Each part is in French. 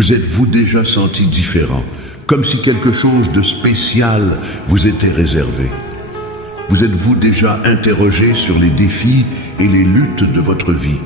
Vous êtes-vous déjà senti différent, comme si quelque chose de spécial vous était réservé? Vous êtes-vous déjà interrogé sur les défis et les luttes de votre vie,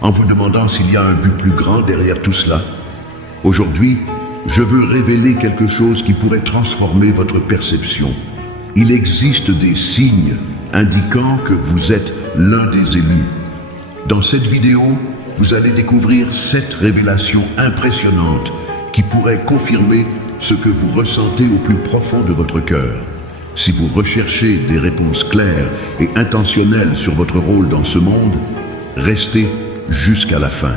en vous demandant s'il y a un but plus grand derrière tout cela? Aujourd'hui, je veux révéler quelque chose qui pourrait transformer votre perception. Il existe des signes indiquant que vous êtes l'un des élus. Dans cette vidéo, vous allez découvrir 7 révélations impressionnantes qui pourraient confirmer ce que vous ressentez au plus profond de votre cœur. Si vous recherchez des réponses claires et intentionnelles sur votre rôle dans ce monde, restez jusqu'à la fin.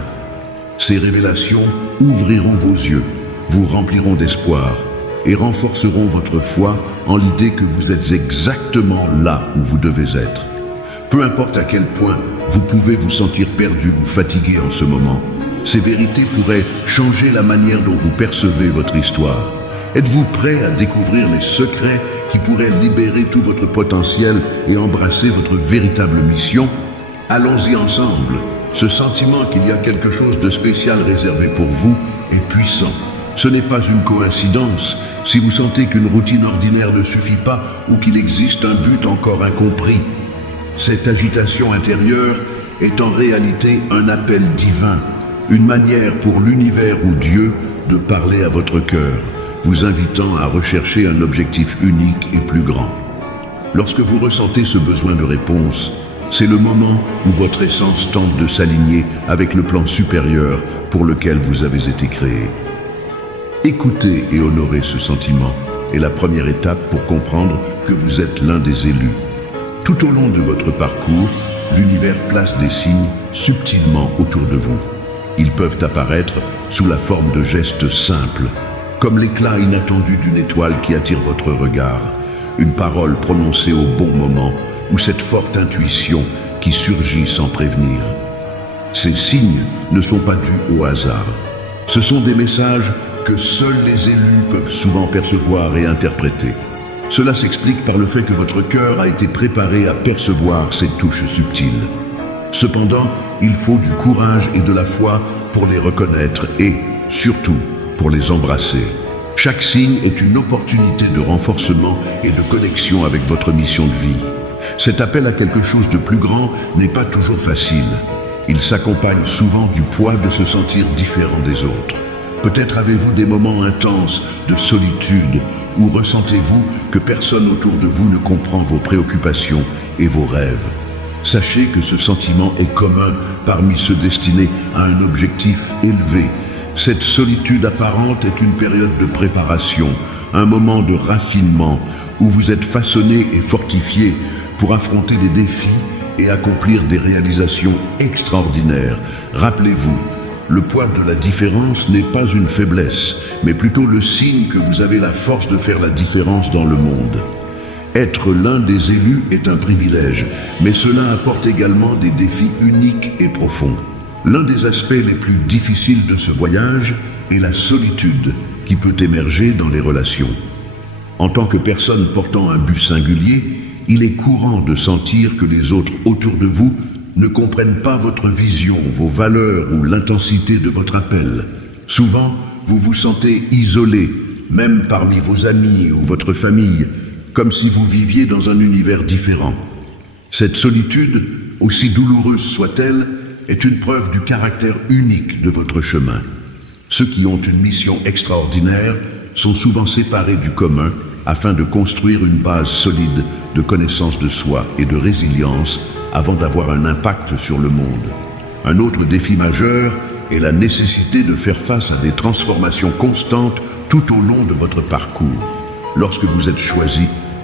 Ces révélations ouvriront vos yeux, vous rempliront d'espoir et renforceront votre foi en l'idée que vous êtes exactement là où vous devez être. Peu importe à quel point vous pouvez vous sentir perdu ou fatigué en ce moment, ces vérités pourraient changer la manière dont vous percevez votre histoire. Êtes-vous prêt à découvrir les secrets qui pourraient libérer tout votre potentiel et embrasser votre véritable mission? Allons-y ensemble. Ce sentiment qu'il y a quelque chose de spécial réservé pour vous est puissant. Ce n'est pas une coïncidence si vous sentez qu'une routine ordinaire ne suffit pas ou qu'il existe un but encore incompris. Cette agitation intérieure est en réalité un appel divin, une manière pour l'univers ou Dieu de parler à votre cœur, vous invitant à rechercher un objectif unique et plus grand. Lorsque vous ressentez ce besoin de réponse, c'est le moment où votre essence tente de s'aligner avec le plan supérieur pour lequel vous avez été créé. Écoutez et honorez ce sentiment est la première étape pour comprendre que vous êtes l'un des élus. Tout au long de votre parcours, l'univers place des signes subtilement autour de vous. Ils peuvent apparaître sous la forme de gestes simples, comme l'éclat inattendu d'une étoile qui attire votre regard, une parole prononcée au bon moment ou cette forte intuition qui surgit sans prévenir. Ces signes ne sont pas dus au hasard. Ce sont des messages que seuls les élus peuvent souvent percevoir et interpréter. Cela s'explique par le fait que votre cœur a été préparé à percevoir ces touches subtiles. Cependant, il faut du courage et de la foi pour les reconnaître et, surtout, pour les embrasser. Chaque signe est une opportunité de renforcement et de connexion avec votre mission de vie. Cet appel à quelque chose de plus grand n'est pas toujours facile. Il s'accompagne souvent du poids de se sentir différent des autres. Peut-être avez-vous des moments intenses de solitude où ressentez-vous que personne autour de vous ne comprend vos préoccupations et vos rêves. Sachez que ce sentiment est commun parmi ceux destinés à un objectif élevé. Cette solitude apparente est une période de préparation, un moment de raffinement où vous êtes façonné et fortifié pour affronter des défis et accomplir des réalisations extraordinaires. Rappelez-vous, le poids de la différence n'est pas une faiblesse, mais plutôt le signe que vous avez la force de faire la différence dans le monde. Être l'un des élus est un privilège, mais cela apporte également des défis uniques et profonds. L'un des aspects les plus difficiles de ce voyage est la solitude qui peut émerger dans les relations. En tant que personne portant un but singulier, il est courant de sentir que les autres autour de vous ne comprennent pas votre vision, vos valeurs ou l'intensité de votre appel. Souvent, vous vous sentez isolé, même parmi vos amis ou votre famille, comme si vous viviez dans un univers différent. Cette solitude, aussi douloureuse soit-elle, est une preuve du caractère unique de votre chemin. Ceux qui ont une mission extraordinaire sont souvent séparés du commun afin de construire une base solide de connaissance de soi et de résilience avant d'avoir un impact sur le monde. Un autre défi majeur est la nécessité de faire face à des transformations constantes tout au long de votre parcours. Lorsque vous êtes choisi,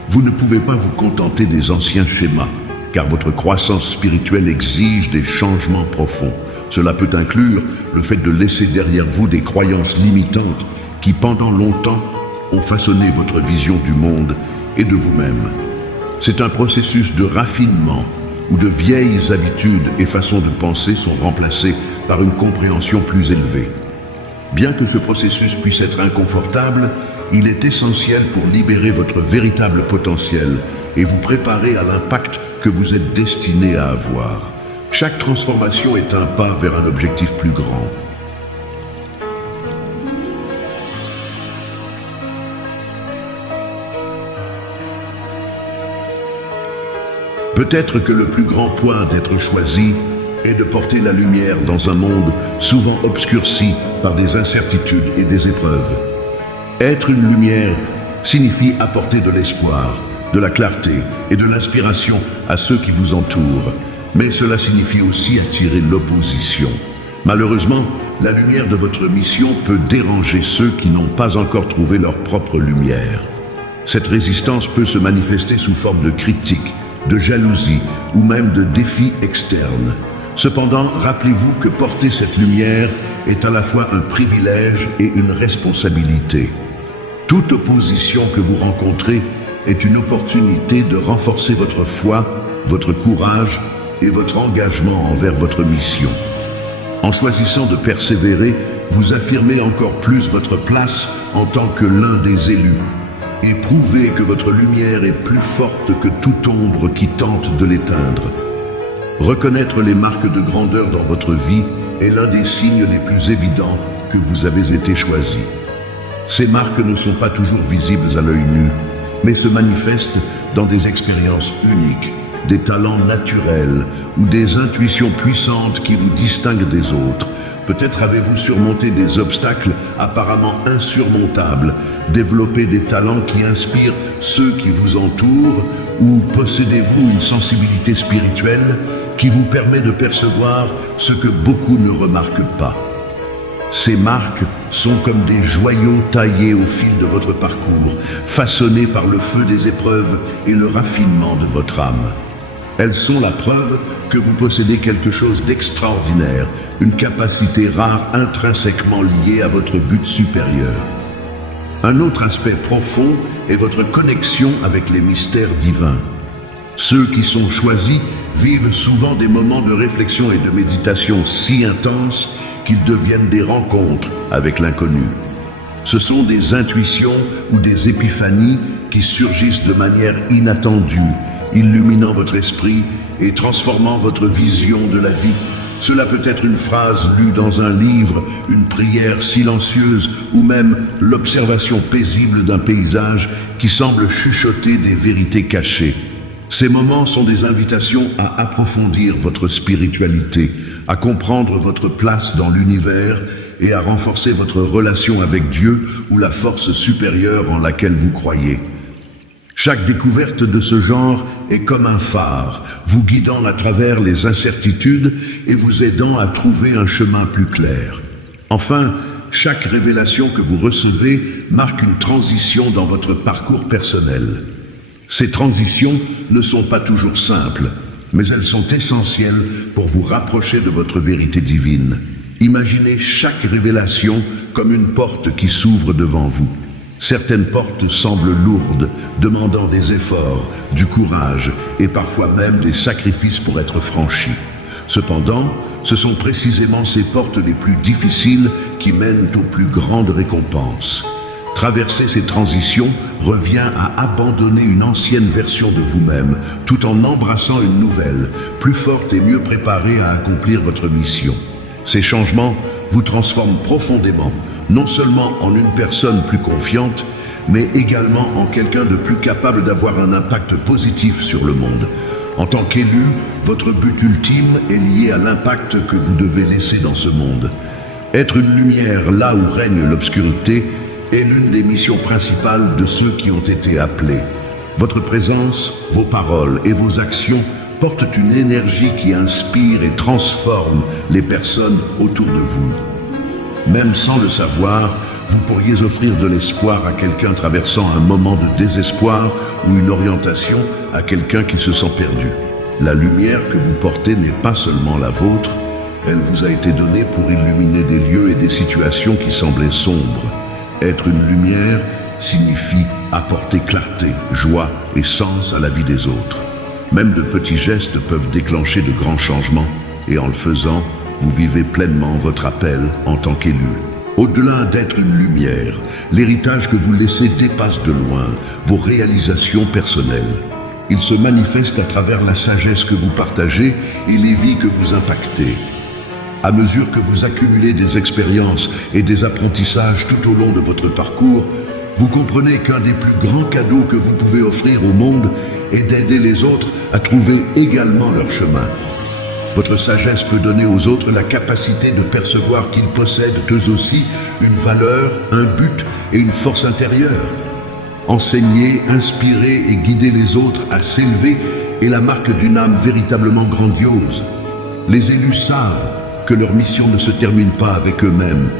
vous ne pouvez pas vous contenter des anciens schémas, car votre croissance spirituelle exige des changements profonds. Cela peut inclure le fait de laisser derrière vous des croyances limitantes qui, pendant longtemps, ont façonné votre vision du monde et de vous-même. C'est un processus de raffinement où de vieilles habitudes et façons de penser sont remplacées par une compréhension plus élevée. Bien que ce processus puisse être inconfortable, il est essentiel pour libérer votre véritable potentiel et vous préparer à l'impact que vous êtes destiné à avoir. Chaque transformation est un pas vers un objectif plus grand. Peut-être que le plus grand point d'être choisi est de porter la lumière dans un monde souvent obscurci par des incertitudes et des épreuves. Être une lumière signifie apporter de l'espoir, de la clarté et de l'inspiration à ceux qui vous entourent. Mais cela signifie aussi attirer l'opposition. Malheureusement, la lumière de votre mission peut déranger ceux qui n'ont pas encore trouvé leur propre lumière. Cette résistance peut se manifester sous forme de critiques, de jalousie ou même de défis externes. Cependant, rappelez-vous que porter cette lumière est à la fois un privilège et une responsabilité. Toute opposition que vous rencontrez est une opportunité de renforcer votre foi, votre courage et votre engagement envers votre mission. En choisissant de persévérer, vous affirmez encore plus votre place en tant que l'un des élus et prouvez que votre lumière est plus forte que toute ombre qui tente de l'éteindre. Reconnaître les marques de grandeur dans votre vie est l'un des signes les plus évidents que vous avez été choisi. Ces marques ne sont pas toujours visibles à l'œil nu, mais se manifestent dans des expériences uniques, des talents naturels ou des intuitions puissantes qui vous distinguent des autres. Peut-être avez-vous surmonté des obstacles apparemment insurmontables, développé des talents qui inspirent ceux qui vous entourent, ou possédez-vous une sensibilité spirituelle qui vous permet de percevoir ce que beaucoup ne remarquent pas. Ces marques sont comme des joyaux taillés au fil de votre parcours, façonnés par le feu des épreuves et le raffinement de votre âme. Elles sont la preuve que vous possédez quelque chose d'extraordinaire, une capacité rare intrinsèquement liée à votre but supérieur. Un autre aspect profond est votre connexion avec les mystères divins. Ceux qui sont choisis vivent souvent des moments de réflexion et de méditation si intenses qu'ils deviennent des rencontres avec l'inconnu. Ce sont des intuitions ou des épiphanies qui surgissent de manière inattendue, illuminant votre esprit et transformant votre vision de la vie. Cela peut être une phrase lue dans un livre, une prière silencieuse ou même l'observation paisible d'un paysage qui semble chuchoter des vérités cachées. Ces moments sont des invitations à approfondir votre spiritualité, à comprendre votre place dans l'univers et à renforcer votre relation avec Dieu ou la force supérieure en laquelle vous croyez. Chaque découverte de ce genre est comme un phare, vous guidant à travers les incertitudes et vous aidant à trouver un chemin plus clair. Enfin, chaque révélation que vous recevez marque une transition dans votre parcours personnel. Ces transitions ne sont pas toujours simples, mais elles sont essentielles pour vous rapprocher de votre vérité divine. Imaginez chaque révélation comme une porte qui s'ouvre devant vous. Certaines portes semblent lourdes, demandant des efforts, du courage et parfois même des sacrifices pour être franchies. Cependant, ce sont précisément ces portes les plus difficiles qui mènent aux plus grandes récompenses. Traverser ces transitions revient à abandonner une ancienne version de vous-même, tout en embrassant une nouvelle, plus forte et mieux préparée à accomplir votre mission. Ces changements vous transforment profondément, non seulement en une personne plus confiante, mais également en quelqu'un de plus capable d'avoir un impact positif sur le monde. En tant qu'élu, votre but ultime est lié à l'impact que vous devez laisser dans ce monde. Être une lumière là où règne l'obscurité est l'une des missions principales de ceux qui ont été appelés. Votre présence, vos paroles et vos actions portent une énergie qui inspire et transforme les personnes autour de vous. Même sans le savoir, vous pourriez offrir de l'espoir à quelqu'un traversant un moment de désespoir ou une orientation à quelqu'un qui se sent perdu. La lumière que vous portez n'est pas seulement la vôtre, elle vous a été donnée pour illuminer des lieux et des situations qui semblaient sombres. Être une lumière signifie apporter clarté, joie et sens à la vie des autres. Même de petits gestes peuvent déclencher de grands changements et en le faisant, vous vivez pleinement votre appel en tant qu'élu. Au-delà d'être une lumière, l'héritage que vous laissez dépasse de loin vos réalisations personnelles. Il se manifeste à travers la sagesse que vous partagez et les vies que vous impactez. À mesure que vous accumulez des expériences et des apprentissages tout au long de votre parcours, Vous comprenez qu'un des plus grands cadeaux que vous pouvez offrir au monde est d'aider les autres à trouver également leur chemin. Votre sagesse peut donner aux autres la capacité de percevoir qu'ils possèdent eux aussi une valeur, un but et une force intérieure. Enseigner, inspirer et guider les autres à s'élever est la marque d'une âme véritablement grandiose. Les élus savent que leur mission ne se termine pas avec eux-mêmes,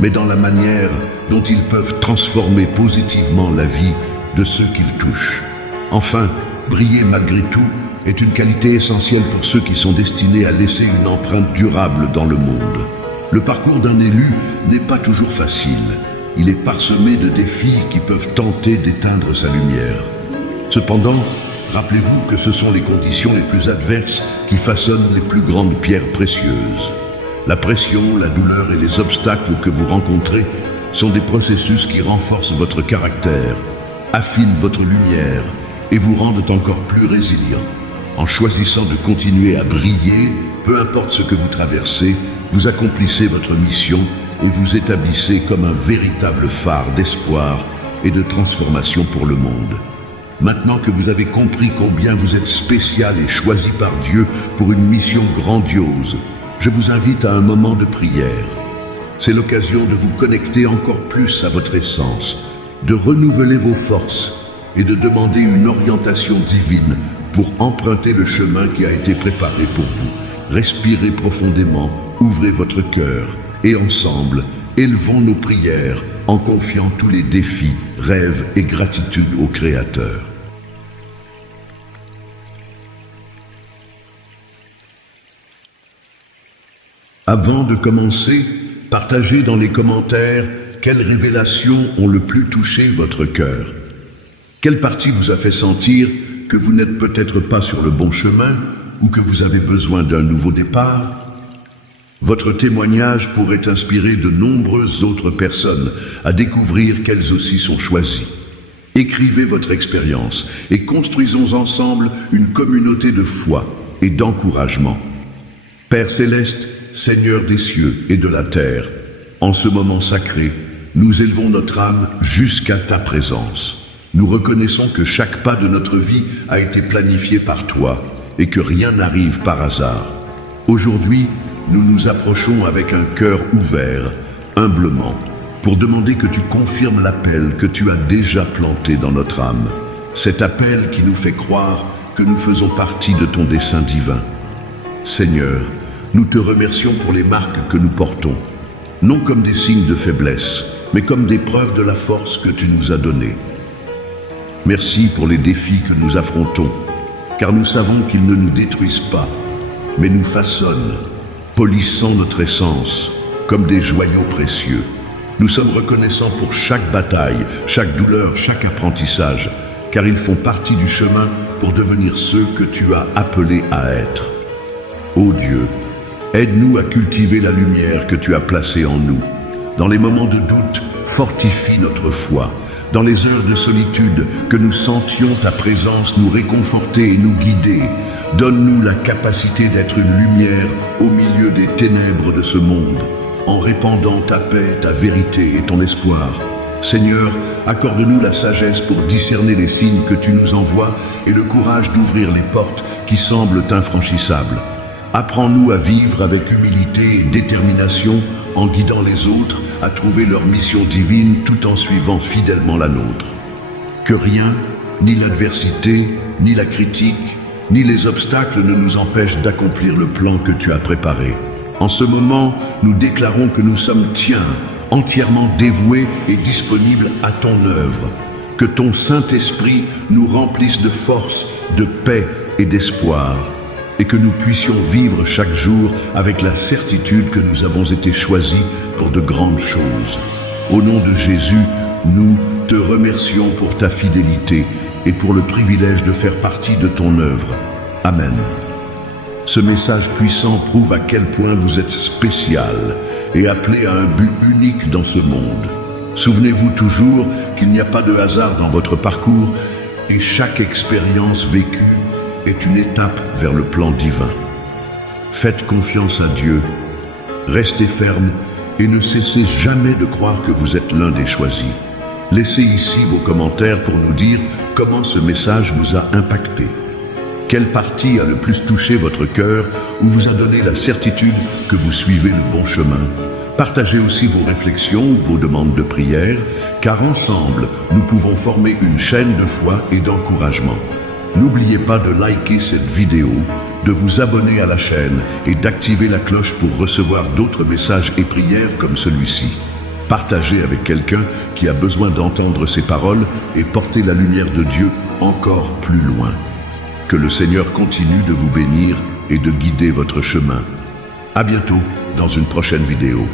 mais dans la manière dont ils peuvent transformer positivement la vie de ceux qu'ils touchent. Enfin, briller malgré tout est une qualité essentielle pour ceux qui sont destinés à laisser une empreinte durable dans le monde. Le parcours d'un élu n'est pas toujours facile. Il est parsemé de défis qui peuvent tenter d'éteindre sa lumière. Cependant, rappelez-vous que ce sont les conditions les plus adverses qui façonnent les plus grandes pierres précieuses. La pression, la douleur et les obstacles que vous rencontrez sont des processus qui renforcent votre caractère, affinent votre lumière et vous rendent encore plus résilient. En choisissant de continuer à briller, peu importe ce que vous traversez, vous accomplissez votre mission et vous établissez comme un véritable phare d'espoir et de transformation pour le monde. Maintenant que vous avez compris combien vous êtes spécial et choisi par Dieu pour une mission grandiose, je vous invite à un moment de prière. C'est l'occasion de vous connecter encore plus à votre essence, de renouveler vos forces et de demander une orientation divine pour emprunter le chemin qui a été préparé pour vous. Respirez profondément, ouvrez votre cœur et ensemble, élevons nos prières en confiant tous les défis, rêves et gratitude au Créateur. Avant de commencer, partagez dans les commentaires quelles révélations ont le plus touché votre cœur. Quelle partie vous a fait sentir que vous n'êtes peut-être pas sur le bon chemin ou que vous avez besoin d'un nouveau départ? Votre témoignage pourrait inspirer de nombreuses autres personnes à découvrir qu'elles aussi sont choisies. Écrivez votre expérience et construisons ensemble une communauté de foi et d'encouragement. Père Céleste, Seigneur des cieux et de la terre, en ce moment sacré, nous élevons notre âme jusqu'à ta présence. Nous reconnaissons que chaque pas de notre vie a été planifié par toi et que rien n'arrive par hasard. Aujourd'hui, nous nous approchons avec un cœur ouvert, humblement, pour demander que tu confirmes l'appel que tu as déjà planté dans notre âme. Cet appel qui nous fait croire que nous faisons partie de ton dessein divin. Seigneur, nous te remercions pour les marques que nous portons, non comme des signes de faiblesse, mais comme des preuves de la force que tu nous as donnée. Merci pour les défis que nous affrontons, car nous savons qu'ils ne nous détruisent pas, mais nous façonnent, polissant notre essence comme des joyaux précieux. Nous sommes reconnaissants pour chaque bataille, chaque douleur, chaque apprentissage, car ils font partie du chemin pour devenir ceux que tu as appelés à être. Ô Dieu, aide-nous à cultiver la lumière que tu as placée en nous. Dans les moments de doute, fortifie notre foi. Dans les heures de solitude, que nous sentions ta présence nous réconforter et nous guider. Donne-nous la capacité d'être une lumière au milieu des ténèbres de ce monde, en répandant ta paix, ta vérité et ton espoir. Seigneur, accorde-nous la sagesse pour discerner les signes que tu nous envoies et le courage d'ouvrir les portes qui semblent infranchissables. Apprends-nous à vivre avec humilité et détermination en guidant les autres à trouver leur mission divine tout en suivant fidèlement la nôtre. Que rien, ni l'adversité, ni la critique, ni les obstacles ne nous empêchent d'accomplir le plan que tu as préparé. En ce moment, nous déclarons que nous sommes tiens, entièrement dévoués et disponibles à ton œuvre. Que ton Saint-Esprit nous remplisse de force, de paix et d'espoir. Et que nous puissions vivre chaque jour avec la certitude que nous avons été choisis pour de grandes choses. Au nom de Jésus, nous te remercions pour ta fidélité et pour le privilège de faire partie de ton œuvre. Amen. Ce message puissant prouve à quel point vous êtes spécial et appelé à un but unique dans ce monde. Souvenez-vous toujours qu'il n'y a pas de hasard dans votre parcours et chaque expérience vécue est une étape vers le plan divin. Faites confiance à Dieu, restez ferme et ne cessez jamais de croire que vous êtes l'un des choisis. Laissez ici vos commentaires pour nous dire comment ce message vous a impacté. Quelle partie a le plus touché votre cœur ou vous a donné la certitude que vous suivez le bon chemin? Partagez aussi vos réflexions ou vos demandes de prière, car ensemble, nous pouvons former une chaîne de foi et d'encouragement. N'oubliez pas de liker cette vidéo, de vous abonner à la chaîne et d'activer la cloche pour recevoir d'autres messages et prières comme celui-ci. Partagez avec quelqu'un qui a besoin d'entendre ces paroles et porter la lumière de Dieu encore plus loin. Que le Seigneur continue de vous bénir et de guider votre chemin. À bientôt dans une prochaine vidéo.